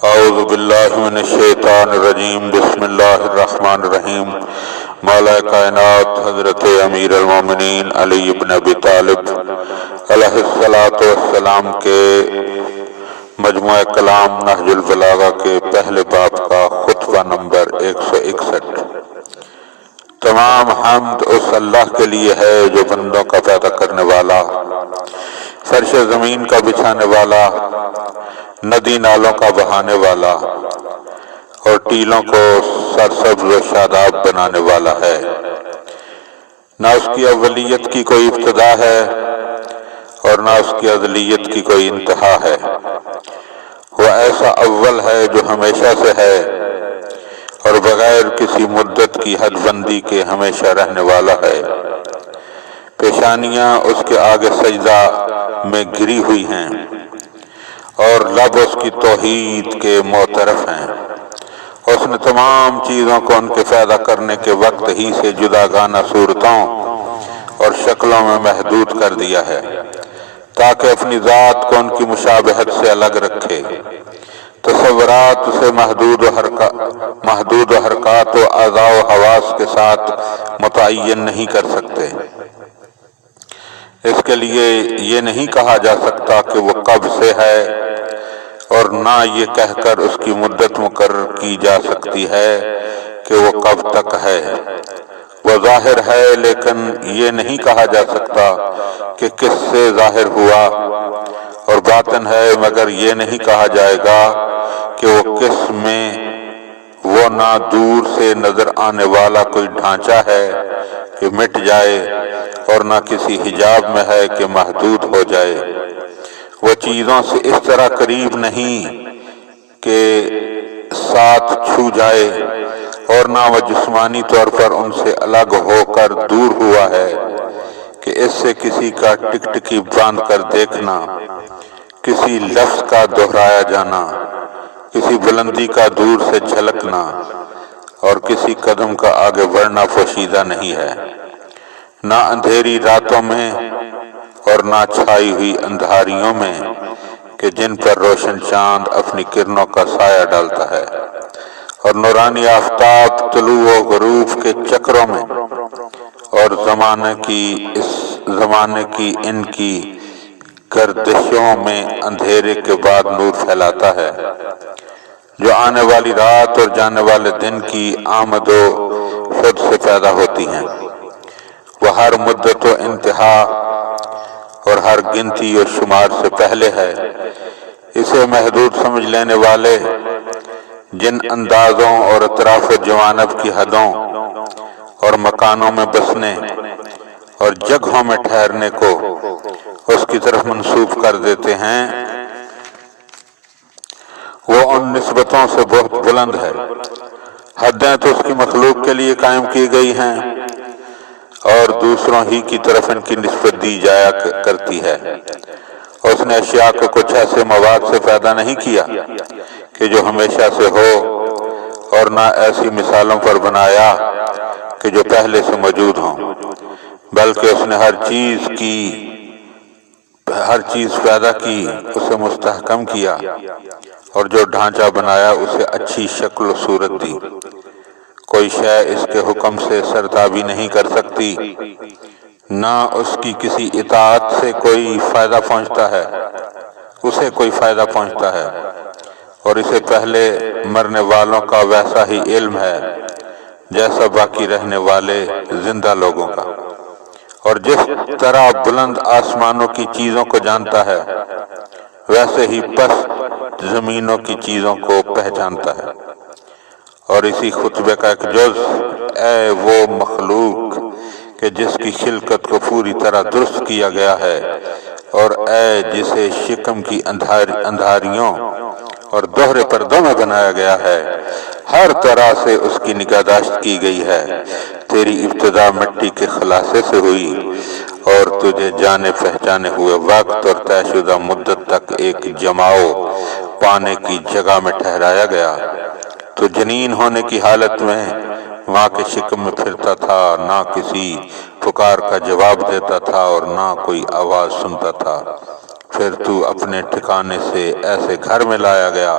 اعوذ باللہ من الشیطان الرجیم بسم اللہ الرحمن الرحیم۔ مولا کائنات حضرت امیر المومنین علی بن ابی طالب علیہ السلام کے مجموعہ کلام نہج البلاغہ کے پہلے باب کا خطبہ نمبر 161۔ تمام حمد اس اللہ کے لیے ہے جو بندوں کا پیدا کرنے والا، فرش زمین کا بچھانے والا، ندی نالوں کا بہانے والا اور ٹیلوں کو سرسبز و شاداب بنانے والا ہے۔ نہ اس کی اولیت کی کوئی ابتدا ہے اور نہ اس کی ازلیت کی کوئی انتہا ہے۔ وہ ایسا اول ہے جو ہمیشہ سے ہے اور بغیر کسی مدت کی حد بندی کے ہمیشہ رہنے والا ہے۔ پیشانیاں اس کے آگے سجدہ میں گری ہوئی ہیں اور لب اس کی توحید کے معترف ہیں۔ اس نے تمام چیزوں کو ان کے پیدا کرنے کے وقت ہی سے جداگانہ صورتوں اور شکلوں میں محدود کر دیا ہے تاکہ اپنی ذات کو ان کی مشابہت سے الگ رکھے۔ تصورات سے محدود و حرکات و اعضاء و حواس کے ساتھ متعین نہیں کر سکتے۔ اس کے لیے یہ نہیں کہا جا سکتا کہ وہ کب سے ہے اور نہ یہ کہہ کر اس کی مدت مقرر کی جا سکتی ہے کہ وہ کب تک ہے۔ وہ ظاہر ہے لیکن یہ نہیں کہا جا سکتا کہ کس سے ظاہر ہوا، اور باطن ہے مگر یہ نہیں کہا جائے گا کہ وہ کس میں۔ وہ نہ دور سے نظر آنے والا کوئی ڈھانچہ ہے کہ مٹ جائے اور نہ کسی حجاب میں ہے کہ محدود ہو جائے۔ وہ چیزوں سے اس طرح قریب نہیں کہ ساتھ چھو جائے اور نہ وہ جسمانی طور پر ان سے الگ ہو کر دور ہوا ہے کہ اس سے کسی کا ٹکٹکی باندھ کر دیکھنا، کسی لفظ کا دہرایا جانا، کسی بلندی کا دور سے جھلکنا اور کسی قدم کا آگے بڑھنا پوشیدہ نہیں ہے۔ نہ اندھیری راتوں میں اور نہ چھائی ہوئی اندھاریوں میں کہ جن پر روشن چاند اپنی کرنوں کا سایہ ڈالتا ہے، اور نورانی آفتاب طلوع و غروب کے چکروں میں اور زمانے کی ان کی گردشوں میں اندھیرے کے بعد نور پھیلاتا ہے، جو آنے والی رات اور جانے والے دن کی آمد و خود سے پیدا ہوتی ہیں۔ وہ ہر مدت و انتہا اور ہر گنتی و شمار سے پہلے ہے۔ اسے محدود سمجھ لینے والے جن اندازوں اور اطراف و جوانب کی حدوں اور مکانوں میں بسنے اور جگہوں میں ٹھہرنے کو اس کی طرف منسوب کر دیتے ہیں، وہ ان نسبتوں سے بہت بلند ہے۔ حدیں تو اس کی مخلوق کے لیے قائم کی گئی ہیں اور دوسروں ہی کی طرف ان کی نسبت دی جایا کرتی ہے۔ اس نے اشیاء کو کچھ ایسے مواد سے پیدا نہیں کیا کہ جو ہمیشہ سے ہو، اور نہ ایسی مثالوں پر بنایا کہ جو پہلے سے موجود ہوں، بلکہ اس نے ہر چیز پیدا کی، اسے مستحکم کیا اور جو ڈھانچہ بنایا اسے اچھی شکل و صورت دی۔ کوئی شے اس کے حکم سے سرتابی نہیں کر سکتی، نہ اس کی کسی اطاعت سے کوئی فائدہ پہنچتا ہے، اسے کوئی فائدہ پہنچتا ہے، اور اسے پہلے مرنے والوں کا ویسا ہی علم ہے جیسا باقی رہنے والے زندہ لوگوں کا، اور جس طرح بلند آسمانوں کی چیزوں کو جانتا ہے ویسے ہی پست زمینوں کی چیزوں کو پہچانتا ہے۔ اور اسی خطبے کا ایک جز، اے وہ مخلوق کہ جس کی خلقت کو پوری طرح درست کیا گیا ہے، اور اے جسے شکم کی اندھاریوں اور دوہرے پردوں میں بنایا گیا ہے، ہر طرح سے اس کی نگہداشت کی گئی ہے۔ تیری ابتدا مٹی کے خلاصے سے ہوئی اور تجھے جانے پہچانے ہوئے وقت اور طے شدہ مدت تک ایک جماؤ پانے کی جگہ میں ٹھہرایا گیا۔ تو جنین ہونے کی حالت میں ماں کے شکم میں پھرتا تھا، نہ کسی پکار کا جواب دیتا تھا اور نہ کوئی آواز سنتا تھا۔ پھر تو اپنے ٹھکانے سے ایسے گھر میں لایا گیا